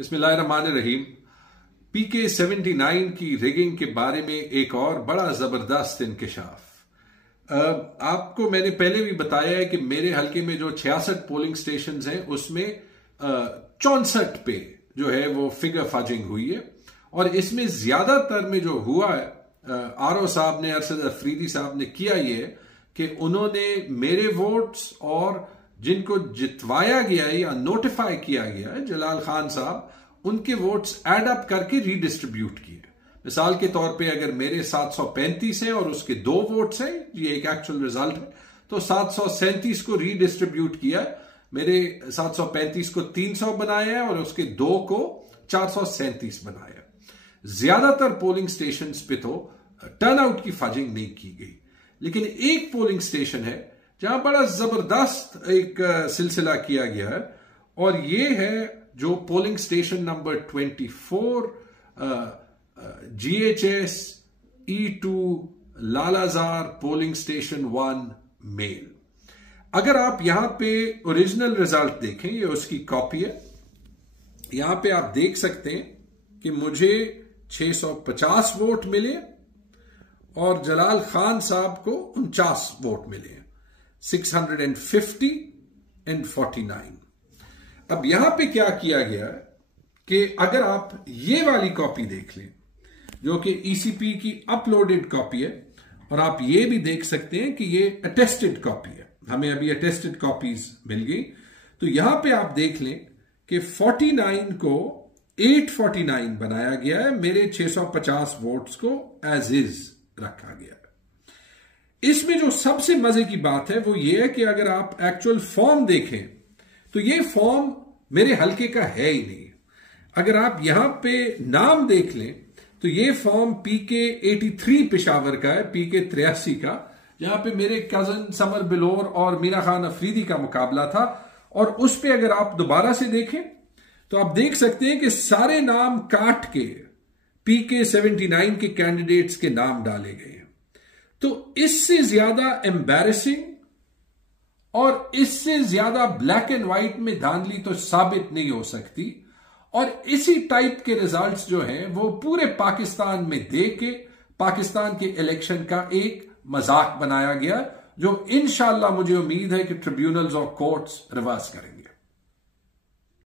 बिस्मिल्लाहिर्रहमानिर्रहीम। पीके 79 की रिगिंग के बारे में एक और बड़ा जबरदस्त इंकशाफ। आपको मैंने पहले भी बताया है कि मेरे हल्के में जो 66 पोलिंग स्टेशन हैं उसमें 64 पे जो है वो फिगर फजिंग हुई है और इसमें ज्यादातर में जो हुआ है आरओ साहब ने, अरशद अफरीदी साहब ने किया ये कि उन्होंने मेरे वोट्स और जिनको जितवाया गया है या नोटिफाई किया गया है जलाल खान साहब, उनके वोट्स एड अप करके रीडिस्ट्रीब्यूट किए। मिसाल के तौर पे अगर मेरे 735 हैं और उसके 2 वोट्स हैं, ये एक एक्चुअल रिजल्ट है, तो 737 को रीडिस्ट्रीब्यूट किया। मेरे 735 को 300 बनाया है और उसके 2 को 437 बनाया। ज्यादातर पोलिंग स्टेशन पे तो टर्नआउट की फजिंग नहीं की गई, लेकिन एक पोलिंग स्टेशन है जहां बड़ा जबरदस्त एक सिलसिला किया गया है और ये है जो polling station number 24 GHS E2 Lalajar polling station 1 male. अगर आप यहां पे ओरिजिनल रिजल्ट देखें, ये उसकी कॉपी है। यहां पे आप देख सकते हैं कि मुझे 650 वोट मिले और जलाल खान साहब को 49 वोट मिले, 650 and 49। अब यहां पे क्या किया गया है कि अगर आप ये वाली कॉपी देख लें जो कि ईसीपी की अपलोडेड कॉपी है, और आप ये भी देख सकते हैं कि ये अटेस्टेड कॉपी है, हमें अभी अटेस्टेड कॉपीज मिल गई। तो यहां पे आप देख लें कि 49 को 849 बनाया गया है, मेरे 650 वोट्स को एज इज रखा गया है। इसमें जो सबसे मजे की बात है वो ये है कि अगर आप एक्चुअल फॉर्म देखें तो ये फॉर्म मेरे हल्के का है ही नहीं। अगर आप यहां पे नाम देख लें तो ये फॉर्म पीके 83 पेशावर का है, पीके 83 का, जहां पे मेरे कजन समर बिलोर और मीरा खान अफरीदी का मुकाबला था। और उस पे अगर आप दोबारा से देखें तो आप देख सकते हैं कि सारे नाम काट के पीके 79 के कैंडिडेट्स के नाम डाले गए हैं। तो इससे ज्यादा एम्बैरेसिंग और इससे ज्यादा ब्लैक एंड व्हाइट में धांधली तो साबित नहीं हो सकती। और इसी टाइप के रिजल्ट्स जो हैं वो पूरे पाकिस्तान में दे के पाकिस्तान के इलेक्शन का एक मजाक बनाया गया, जो इंशाल्लाह मुझे उम्मीद है कि ट्रिब्यूनल्स और कोर्ट्स रिवर्स करेंगे।